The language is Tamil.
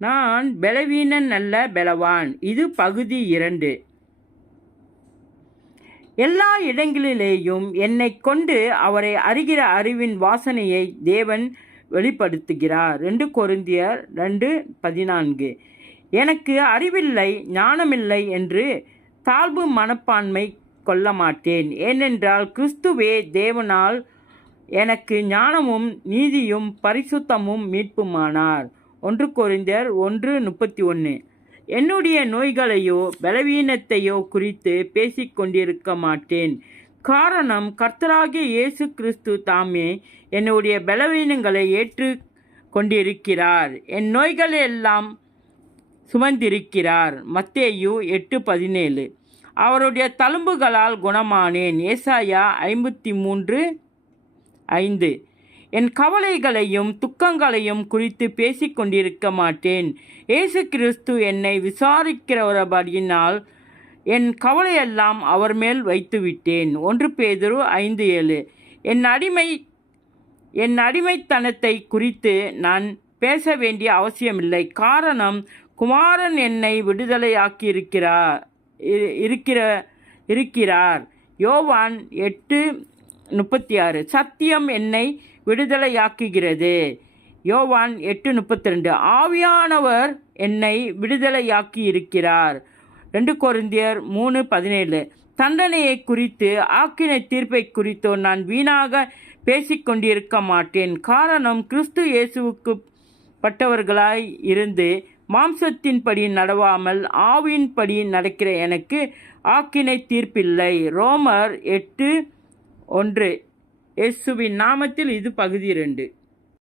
நான் பலவீனன் அல்ல பலவான். இது பகுதி 2. எல்லா இடங்களிலேயும் என்னை கொண்டு அவரை அறிகிற அறிவின் வாசனையை தேவன் வெளிப்படுத்துகிறார். 2 கொரிந்தியர் 2:14. எனக்கு அறிவில்லை, ஞானமில்லை என்று தாழ்வு மனப்பான்மை கொள்ள மாட்டேன். ஏனென்றால் கிறிஸ்துவே தேவனால் எனக்கு ஞானமும் நீதியும் பரிசுத்தமும் மீட்புமானார். 1 கொரிந்தியர் 1:31. என்னுடைய நோய்களையோ பலவீனத்தையோ குறித்து பேசிக்கொண்டிருக்க மாட்டேன். காரணம், கர்த்தராகிய இயேசு கிறிஸ்து தாமே என்னுடைய பலவீனங்களை ஏற்று கொண்டிருக்கிறார், என் நோய்களை எல்லாம் சுமந்திருக்கிறார். மத்தேயு 8:17. அவருடைய தழும்புகளால் குணமானேன். ஏசாயா 53:5. என் கவலைகளையும் துக்கங்களையும் குறித்து பேசிக்கொண்டிருக்க மாட்டேன். இயேசு கிறிஸ்து என்னை விசாரிக்கிறபடியினால் என் கவலையெல்லாம் அவர் மேல் வைத்துவிட்டேன். 1 பேதுரு 5:7. என் அடிமைத்தனத்தை குறித்து நான் பேச வேண்டிய அவசியமில்லை. காரணம், குமாரன் என்னை விடுதலையாக்கி இருக்கிறார். யோவான் 8:36. சத்தியம் என்னை விடுதலையாக்குகிறது. யோவான் 8:32. ஆவியானவர் என்னை விடுதலையாக்கி இருக்கிறார். 2 கொரிந்தியர் 3:17. தண்டனையை குறித்து ஆக்கினை தீர்ப்பை குறித்தோ நான் வீணாக பேசிக்கொண்டிருக்க மாட்டேன். காரணம், கிறிஸ்து இயேசுவுக்கு பட்டவர்களாய் இருந்து மாம்சத்தின்படி நடவாமல் ஆவியின்படி நடக்கிற எனக்கு ஆக்கினை தீர்ப்பில்லை. ரோமர் 8:1. இயேசுவின் நாமத்தில் இது பகுதி 2.